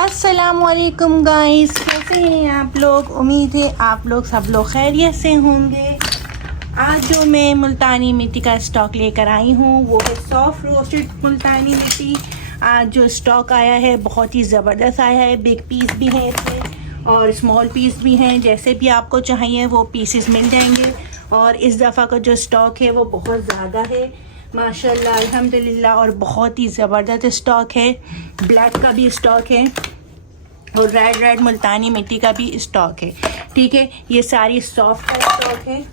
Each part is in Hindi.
अस्सलामुअलैकुम गाइस, कैसे हैं आप लोग। उम्मीद है आप लोग सब लोग खैरियत से होंगे। आज जो मैं मुल्तानी मिट्टी का स्टॉक लेकर आई हूँ वो है सॉफ्ट रोस्टेड मुल्तानी मिट्टी। आज जो स्टॉक आया है बहुत ही ज़बरदस्त आया है। बिग पीस भी हैं इसमें और स्मॉल पीस भी हैं, जैसे भी आपको चाहिए वो पीसेस मिल जाएंगे। और इस दफ़ा का जो स्टॉक है वो बहुत ज़्यादा है माशाल्लाह अल्हम्दुलिल्लाह, और बहुत ही ज़बरदस्त स्टॉक है। ब्लैक का भी स्टॉक है और रेड मुल्तानी मिट्टी का भी स्टॉक है। ठीक है, ये सारी सॉफ्ट का स्टॉक है।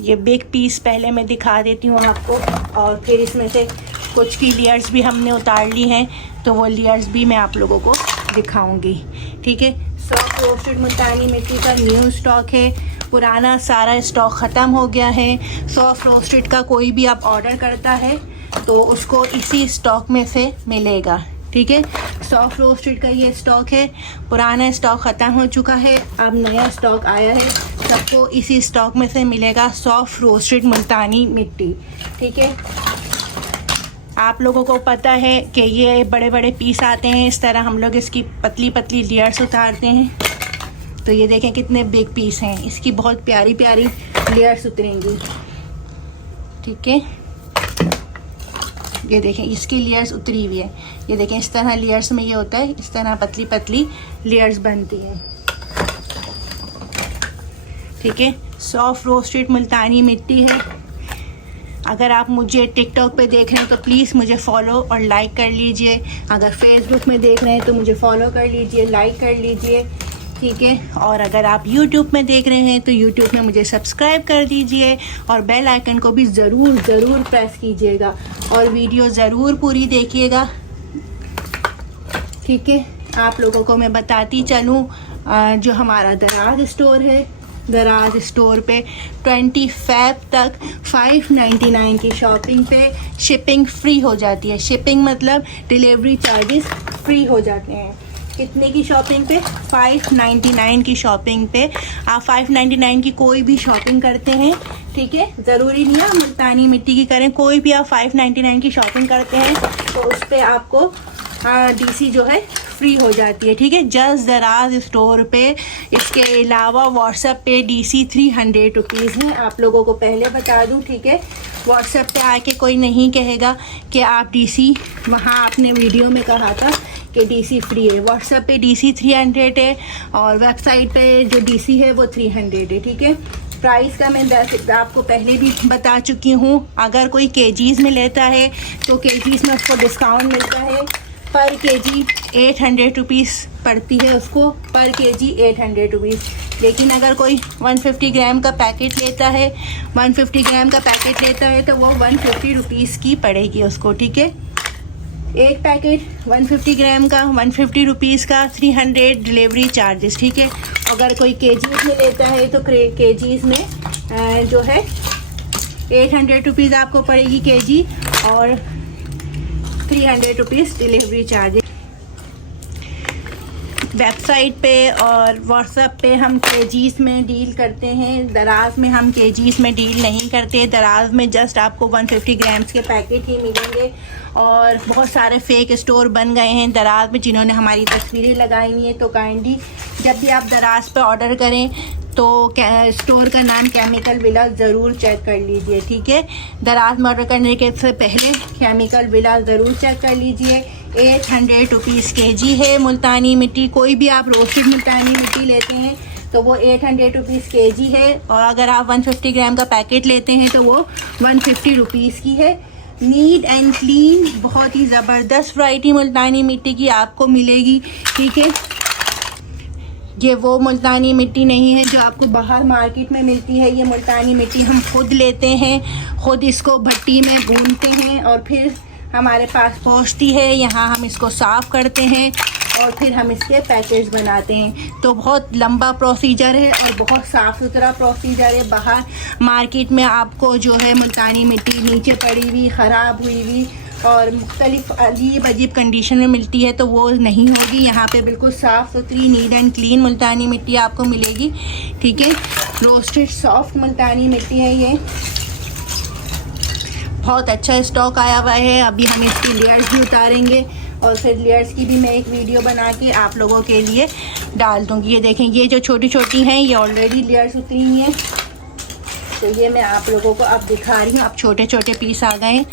ये बिग पीस पहले मैं दिखा देती हूँ आपको, और फिर इसमें से कुछ की लेयर्स भी हमने उतार ली हैं तो वो लेयर्स भी मैं आप लोगों को दिखाऊंगी। ठीक है, सॉफ्ट रोस्टेड मुल्तानी मिट्टी का न्यू स्टॉक है। पुराना सारा स्टॉक ख़त्म हो गया है। सॉफ्ट रोस्टेड का कोई भी आप ऑर्डर करता है तो उसको इसी स्टॉक में से मिलेगा। ठीक है, सॉफ्ट रोस्टेड का ये स्टॉक है। पुराना स्टॉक ख़त्म हो चुका है, अब नया स्टॉक आया है। सबको इसी स्टॉक में से मिलेगा सॉफ्ट रोस्टेड मुल्तानी मिट्टी। ठीक है, आप लोगों को पता है कि ये बड़े बड़े पीस आते हैं, इस तरह हम लोग इसकी पतली पतली लेयर्स उतारते हैं। तो ये देखें कितने बिग पीस हैं, इसकी बहुत प्यारी प्यारी लेयर्स उतरेंगी। ठीक है, ये देखें इसकी लेयर्स उतरी हुई है। ये देखें इस तरह लेयर्स में ये होता है, इस तरह पतली पतली लेयर्स बनती हैं। ठीक है, सॉफ्ट रोस्टेड मुल्तानी मिट्टी है। अगर आप मुझे टिकटॉक पे देख रहे हैं तो प्लीज़ मुझे फॉलो और लाइक कर लीजिए। अगर फेसबुक में देख रहे हैं तो मुझे फॉलो कर लीजिए, लाइक कर लीजिए। ठीक है, और अगर आप यूट्यूब में देख रहे हैं तो यूट्यूब में मुझे सब्सक्राइब कर दीजिए और बेल आइकन को भी ज़रूर प्रेस कीजिएगा और वीडियो ज़रूर पूरी देखिएगा। ठीक है, आप लोगों को मैं बताती चलूँ जो हमारा दराज स्टोर है, दराज स्टोर पे 20 फ़रवरी तक 599 की शॉपिंग पे शिपिंग फ्री हो जाती है। शिपिंग मतलब डिलीवरी चार्जेस फ्री हो जाते हैं। कितने की शॉपिंग पे? 599 की शॉपिंग पे आप 599 की कोई भी शॉपिंग करते हैं, ठीक है, ज़रूरी नहीं है मुल्तानी मिट्टी की करें, कोई भी आप 599 की शॉपिंग करते हैं तो उस पर आपको डीसी जो है फ्री हो जाती है। ठीक है, जस्ट दराज स्टोर पे। इसके अलावा व्हाट्सएप पे डीसी 300 रुपीज़ है। आप लोगों को पहले बता दूं, ठीक है, व्हाट्सएप पे आके कोई नहीं कहेगा कि आप डीसी, वहाँ आपने वीडियो में कहा था कि डीसी फ्री है। व्हाट्सएप पे डीसी 300 है और वेबसाइट पे जो डीसी है वो 300 है। ठीक है, प्राइस का मैं आपको पहले भी बता चुकी हूँ। अगर कोई केजीज़ में लेता है तो केजीज़ में उसको डिस्काउंट मिलता है। पर केजी 800 रुपीज़ पड़ती है उसको, पर केजी 800 रुपीज़। लेकिन अगर कोई 150 ग्राम का पैकेट लेता है, 150 ग्राम का पैकेट लेता है तो वो 150 रुपीज़ की पड़ेगी उसको। ठीक है, एक पैकेट 150 ग्राम का 150 रुपीज़ का, 300 डिलीवरी चार्जेस। ठीक है, अगर कोई केजीज़ में लेता है तो केजीज़ में जो है 800 रुपीज़ आपको पड़ेगी केजी और 300 रुपीज़ डिलीवरी चार्जेस। वेबसाइट पे और व्हाट्सएप पे हम केजीज़ में डील करते हैं, दराज में हम केजीज़ में डील नहीं करते। दराज में जस्ट आपको 150 ग्राम्स के पैकेट ही मिलेंगे। और बहुत सारे फेक स्टोर बन गए हैं दराज में जिन्होंने हमारी तस्वीरें लगाई हुई हैं। तो काइंडली जब भी आप दराज पे ऑर्डर करें तो स्टोर का नाम केमिकल विला ज़रूर चेक कर लीजिए। ठीक है, दराज में ऑर्डर करने के से पहले केमिकल विला ज़रूर चेक कर लीजिए। 800 रुपीज़ केजी है मुल्तानी मिट्टी। कोई भी आप रोस्टेड मुल्तानी मिट्टी लेते हैं तो वो 800 रुपीज़ केजी है, और अगर आप 150 ग्राम का पैकेट लेते हैं तो वो 150 रुपीज़ की है। नीट एंड क्लीन, बहुत ही ज़बरदस्त वैरायटी मुल्तानी मिट्टी की आपको मिलेगी। ठीक है, ये वो मुल्तानी मिट्टी नहीं है जो आपको बाहर मार्केट में मिलती है। ये मुल्तानी मिट्टी हम खुद लेते हैं, खुद इसको भट्टी में भूनते हैं और फिर हमारे पास पहुंचती है। यहाँ हम इसको साफ़ करते हैं और फिर हम इसके पैकेज बनाते हैं। तो बहुत लंबा प्रोसीजर है और बहुत साफ़ सुथरा प्रोसीजर है। बाहर मार्केट में आपको जो है मुल्तानी मिट्टी नीचे पड़ी हुई, ख़राब हुई हुई और मुख्तलिफ अजीब कंडीशन में मिलती है, तो वो नहीं होगी। यहाँ पे बिल्कुल साफ़ सुथरी नीट एंड क्लीन मुल्तानी मिट्टी आपको मिलेगी। ठीक है, रोस्टेड सॉफ्ट मुल्तानी मिट्टी है ये। बहुत अच्छा स्टॉक आया हुआ है। अभी हम इसकी लेयर्स भी उतारेंगे और फिर लेयर्स की भी मैं एक वीडियो बना के आप लोगों के लिए डाल दूँगी। ये देखें, ये जो छोटी छोटी हैं ये ऑलरेडी लेयर्स उतरी हुई हैं, तो ये मैं आप लोगों को अब दिखा रही हूँ। अब छोटे छोटे पीस आ गए हैं।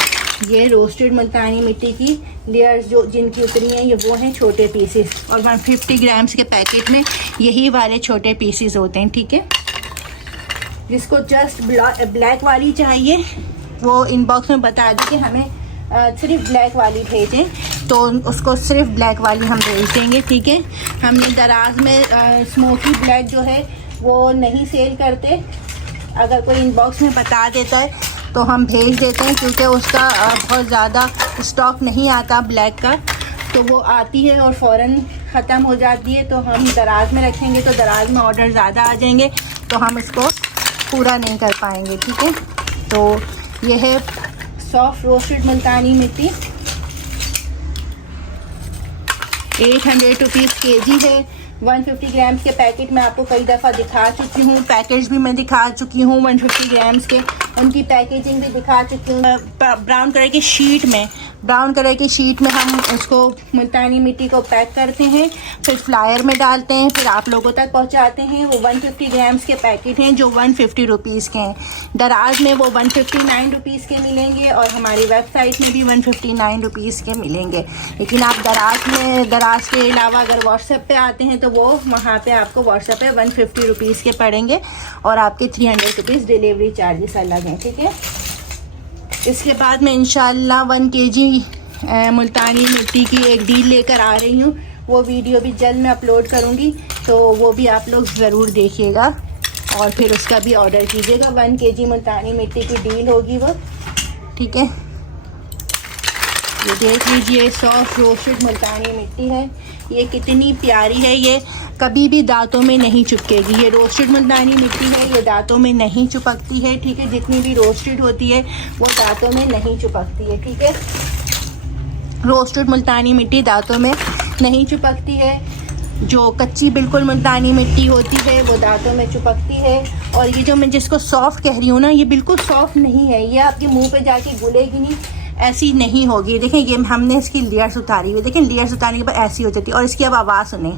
ये रोस्टेड मुल्तानी मिट्टी की लेयर्स जो जिनकी उतरी हैं ये वो हैं छोटे पीसेस, और 150 ग्राम्स के पैकेट में यही वाले छोटे पीसेस होते हैं, ठीक है। जिसको जस्ट ब्लैक वाली चाहिए वो इनबॉक्स में बता दें कि हमें सिर्फ ब्लैक वाली भेजें, तो उसको सिर्फ ब्लैक वाली हम भेज देंगे, ठीक है। हमने दराज में स्मोकी ब्लैक जो है वो नहीं सेल करते। अगर कोई इनबॉक्स में बता देता है तो हम भेज देते हैं, क्योंकि उसका बहुत ज़्यादा स्टॉक नहीं आता ब्लैक का, तो वो आती है और फ़ौरन ख़त्म हो जाती है। तो हम दराज में रखेंगे तो दराज में ऑर्डर ज़्यादा आ जाएंगे, तो हम इसको पूरा नहीं कर पाएंगे, ठीक है। तो ये है सॉफ्ट रोस्टेड मुल्तानी मिट्टी, 800 रुपीज़ केजी है। 150 ग्राम्स के पैकेट मैं आपको कई दफ़ा दिखा चुकी हूँ, पैकेट्स भी मैं दिखा चुकी हूँ 150 ग्राम्स के, उनकी पैकेजिंग भी दिखा चुकी हूँ। ब्राउन कलर की शीट में हम उसको मुल्तानी मिट्टी को पैक करते हैं, फिर फ्लायर में डालते हैं, फिर आप लोगों तक पहुँचाते हैं। वो 150 ग्राम्स के पैकेट हैं जो 150 रुपीज़ के हैं। दराज में वो 159 रुपीज़ के मिलेंगे और हमारी वेबसाइट में भी 159 रुपीज़ के मिलेंगे। लेकिन आप दराज के अलावा अगर व्हाट्सएप पे आते हैं तो वो वहाँ पे आपको व्हाट्सएप पे 150 रुपीज़ के पड़ेंगे और आपके 300 रुपीज़ डिलीवरी चार्जेस अलग हैं, ठीक है। इसके बाद मैं इंशाल्लाह 1 केजी मुल्तानी मिट्टी की एक डील लेकर आ रही हूँ। वो वीडियो भी जल्द मैं अपलोड करूँगी, तो वो भी आप लोग ज़रूर देखिएगा और फिर उसका भी ऑर्डर कीजिएगा। 1 केजी मुल्तानी मिट्टी की डील होगी वो, ठीक है। ये देख लीजिए, सॉफ्ट रोस्टेड मुल्तानी मिट्टी है। ये कितनी प्यारी है, ये कभी भी दांतों में नहीं चिपकेगी। ये रोस्टेड मुल्तानी मिट्टी है, ये दांतों में नहीं चिपकती है, ठीक है। जितनी भी रोस्टेड होती है वो दांतों में नहीं चिपकती है, ठीक है। रोस्टेड मुल्तानी मिट्टी दांतों में नहीं चिपकती है। जो कच्ची बिल्कुल मुल्तानी मिट्टी होती है वो दांतों में चिपकती है। और ये जो मैं जिसको सॉफ्ट कह रही हूँ ना, ये बिल्कुल सॉफ्ट नहीं है, ये आपके मुँह पे जाके घुलेगी नहीं, ऐसी नहीं होगी। देखें, ये हमने इसकी लेयर्स उतारी हुई, देखें लेयर्स उतारने के बाद ऐसी हो जाती है। और इसकी अब आवाज़ सुने,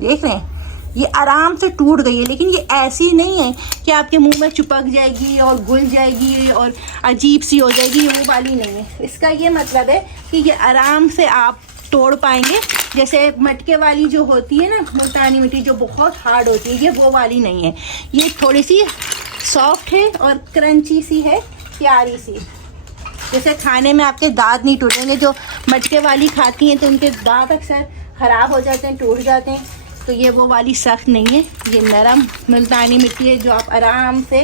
देख रहे हैं, ये आराम से टूट गई है। लेकिन ये ऐसी नहीं है कि आपके मुंह में चिपक जाएगी और घुल जाएगी और अजीब सी हो जाएगी, ये वो वाली नहीं है। इसका ये मतलब है कि ये आराम से आप तोड़ पाएंगे। जैसे मटके वाली जो होती है ना मुल्तानी मिट्टी, जो बहुत हार्ड होती है, ये वो वाली नहीं है। ये थोड़ी सी सॉफ्ट है और क्रंची सी है, प्यारी सी। जैसे खाने में आपके दांत नहीं टूटेंगे। जो मटके वाली खाती हैं तो उनके दांत अक्सर ख़राब हो जाते हैं, टूट जाते हैं। तो ये वो वाली सख्त नहीं है, ये नरम मुल्तानी मिट्टी है जो आप आराम से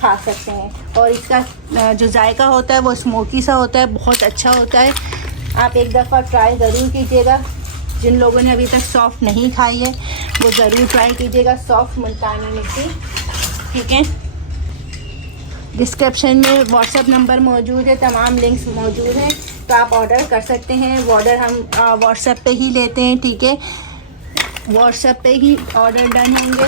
खा सकते हैं। और इसका जो जायका होता है वो स्मोकी सा होता है, बहुत अच्छा होता है। आप एक दफ़ा ट्राई ज़रूर कीजिएगा। जिन लोगों ने अभी तक सॉफ्ट नहीं खाई है वो ज़रूर ट्राई कीजिएगा सॉफ्ट मुल्तानी मिट्टी, ठीक है। डिस्क्रिप्शन में व्हाट्सएप नंबर मौजूद है, तमाम लिंक्स मौजूद हैं, तो आप ऑर्डर कर सकते हैं। ऑर्डर हम व्हाट्सएप पे ही लेते हैं, ठीक है। व्हाट्सएप पे ही ऑर्डर डन होंगे,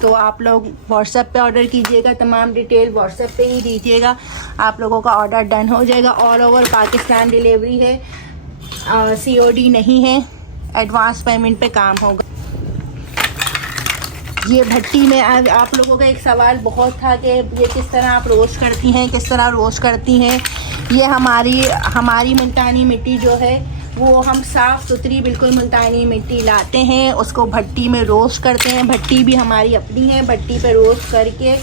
तो आप लोग व्हाट्सएप पे ऑर्डर कीजिएगा। तमाम डिटेल व्हाट्सएप पे ही दीजिएगा, आप लोगों का ऑर्डर डन हो जाएगा। ऑल ओवर पाकिस्तान डिलीवरी है, COD नहीं है, एडवांस पेमेंट पे काम होगा। ये भट्टी में आप लोगों का एक सवाल बहुत था कि ये किस तरह आप रोस्ट करती हैं, किस तरह रोस्ट करती हैं। ये हमारी मुल्तानी मिट्टी जो है वो हम साफ़ सुथरी बिल्कुल मुल्तानी मिट्टी लाते हैं, उसको भट्टी में रोस्ट करते हैं। भट्टी भी हमारी अपनी है, भट्टी पे रोस्ट करके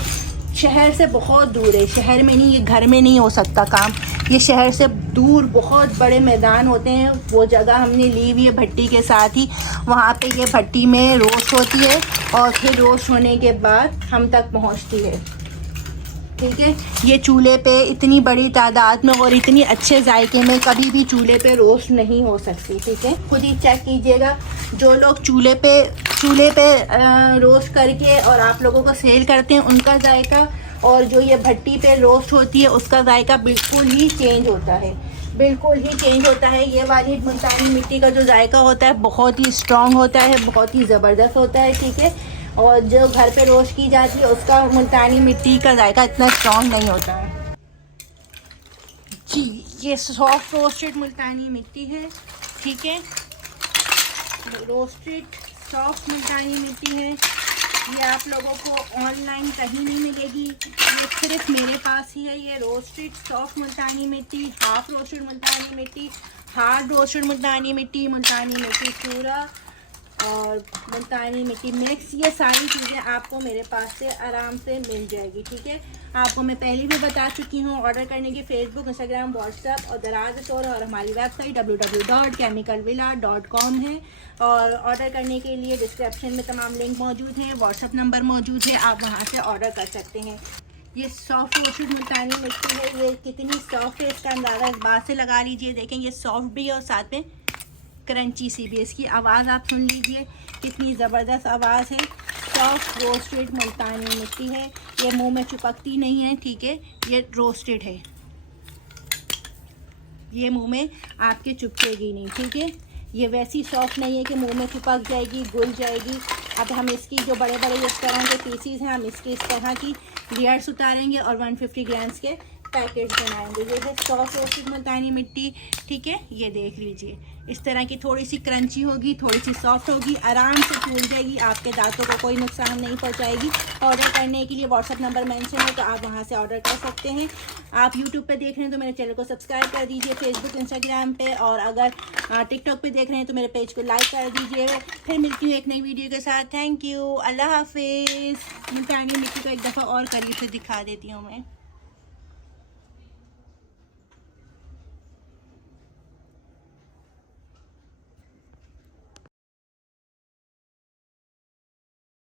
शहर से बहुत दूर है, शहर में नहीं, ये घर में नहीं हो सकता काम, ये शहर से दूर बहुत बड़े मैदान होते हैं, वो जगह हमने ली हुई है भट्टी के साथ ही। वहाँ पे ये भट्टी में रोस्ट होती है और फिर रोस्ट होने के बाद हम तक पहुँचती है, ठीक है। ये चूल्हे पे इतनी बड़ी तादाद में और इतनी अच्छे जायके में कभी भी चूल्हे पे रोस्ट नहीं हो सकती, ठीक है। खुद ही चेक कीजिएगा। जो लोग चूल्हे पे रोस्ट करके और आप लोगों को सेल करते हैं उनका जायका और जो ये भट्टी पे रोस्ट होती है उसका जायका बिल्कुल ही चेंज होता है, बिल्कुल ही चेंज होता है। ये वाली मुल्तानी मिट्टी का जो जायका होता है बहुत ही स्ट्रॉन्ग होता है, बहुत ही ज़बरदस्त होता है, ठीक है। और जो घर पे रोस्ट की जाती है उसका मुल्तानी मिट्टी का जायका इतना स्ट्रॉन्ग नहीं होता है जी। ये सॉफ्ट रोस्टेड मुल्तानी मिट्टी है, ठीक है, रोस्टेड सॉफ्ट मुल्तानी मिट्टी है। ये आप लोगों को ऑनलाइन कहीं नहीं मिलेगी, ये सिर्फ मेरे पास ही है। ये रोस्टेड सॉफ्ट मुल्तानी मिट्टी, हाफ रोस्टेड मुल्तानी मिट्टी, हार्ड रोस्टेड मुल्तानी मिट्टी, मुल्तानी मिट्टी चूरा और मुल्तानी मिट्टी मिक्स, ये सारी चीज़ें आपको मेरे पास से आराम से मिल जाएगी, ठीक है। आपको मैं पहले भी बता चुकी हूँ, ऑर्डर करने की फेसबुक, इंस्टाग्राम, व्हाट्सएप और दराज स्टोर और हमारी वेबसाइट www.chemicalvilla.com है। और ऑर्डर करने के लिए डिस्क्रिप्शन में तमाम लिंक मौजूद हैं, व्हाट्सएप नंबर मौजूद है, आप वहाँ से ऑर्डर कर सकते हैं। ये सॉफ्ट रोस्टेड मुल्तानी मिट्टी है, ये कितनी सॉफ्ट है इसका अंदाज़ा इस बात से लगा लीजिए। देखें ये सॉफ्ट भी है और साथ में क्रंची सी भी। इसकी आवाज़ आप सुन लीजिए, कितनी ज़बरदस्त आवाज़ है। सॉफ्ट रोस्टेड मुल्तानी मिट्टी है, ये मुंह में चिपकती नहीं है, ठीक है, ये रोस्टेड है, ये मुंह में आपके चिपकेगी नहीं, ठीक है। ये वैसी सॉफ्ट नहीं है कि मुंह में चिपक जाएगी, घुल जाएगी। अब हम इसकी जो बड़े बड़े इस तरह के पीसीज हैं, हम इसकी इस तरह की लेयर्स उतारेंगे और 150 ग्राम्स के पैकेट्स बनाएंगे। ये है सॉफ्ट रोस्टेड मुल्तानी मिट्टी, ठीक है, ये देख लीजिए। इस तरह की थोड़ी सी क्रंची होगी, थोड़ी सी सॉफ्ट होगी, आराम से फूल जाएगी, आपके दांतों को कोई नुकसान नहीं पहुंचाएगी। ऑर्डर करने के लिए व्हाट्सएप नंबर मेंशन है, तो आप वहां से ऑर्डर कर सकते हैं। आप यूट्यूब पे देख रहे हैं तो मेरे चैनल को सब्सक्राइब कर दीजिए, फेसबुक इंस्टाग्राम पे, और अगर टिकटॉक पे देख रहे हैं तो मेरे पेज को लाइक कर दीजिए। फिर मिलती हूँ एक नई वीडियो के साथ। थैंक यू, अल्लाह हाफिज़। मुल्तानी मिट्टी को एक दफ़ा और करीब से दिखा देती हूँ मैं।